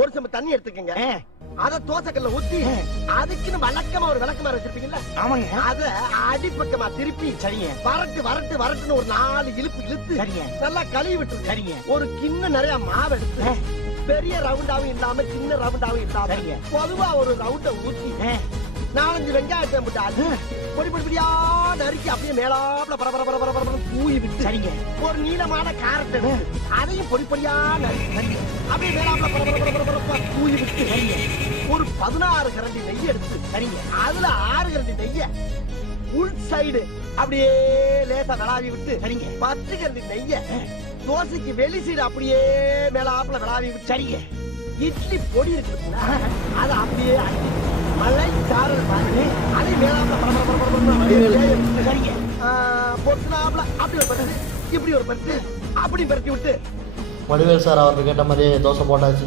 ஒரு சம தண்ணி எடுத்துக்கங்க. அத தோசைக்கல்ல ஊத்தி அதுக்குன்னு வழக்கமா ஒரு விளக்கமா வச்சிருப்பீங்கல்ல, ஆமாங்க, அத அடிப்பக்கமா திருப்பி சரிங்க, வரட்டு வரட்டு வரட்டுன்னு ஒரு 4 இழுப்பு இழுத்து சரிங்க, நல்லா கழுவி விட்டு சரிங்க, ஒரு கிண்ண நிறைய மாவு எடுத்து பெரிய ரவுண்டாவும் இல்லாம சின்ன ரவுண்டாவும் இல்லாம பொதுவா ஒரு ரவுண்ட ஊத்தி 4-5 வெங்காயத்தை போட்டு பொடி பொடியா நறுக்கி அப்படியே மேலாப்ல பரபர தூவி விட்டு சரிங்க, ஒரு நீளமான காரத்தை அதையும் பொடி பொடியா நறுக்கி அப்படியே மேலாப்ல பரபர தூவி விட்டு ஒரு 16 கரண்டி நெய் எடுத்து சரிங்க, அதுல 6 கரண்டி நெய்ய உள் சைடு அப்படியே லேசா விளாவி விட்டு சரிங்க, 10 கரண்டி நெய்ய தோசைக்கு வெளி சைடு அப்படியே மேலாப்ல விளாவி விட்டு சரிங்க, இட்லி பொடி இருக்கு அதை அப்படியே மலை சாரல் மாதிரி அதை மேலாப்ல சரிங்க பொறுத்துனாப்ல அப்படி ஒரு பருத்து இப்படி ஒரு பருத்து அப்படி பருத்தி விட்டு வடிவேல் சார் அவருக்கு கேட்ட மாதிரியே தோசை போட்டாச்சு.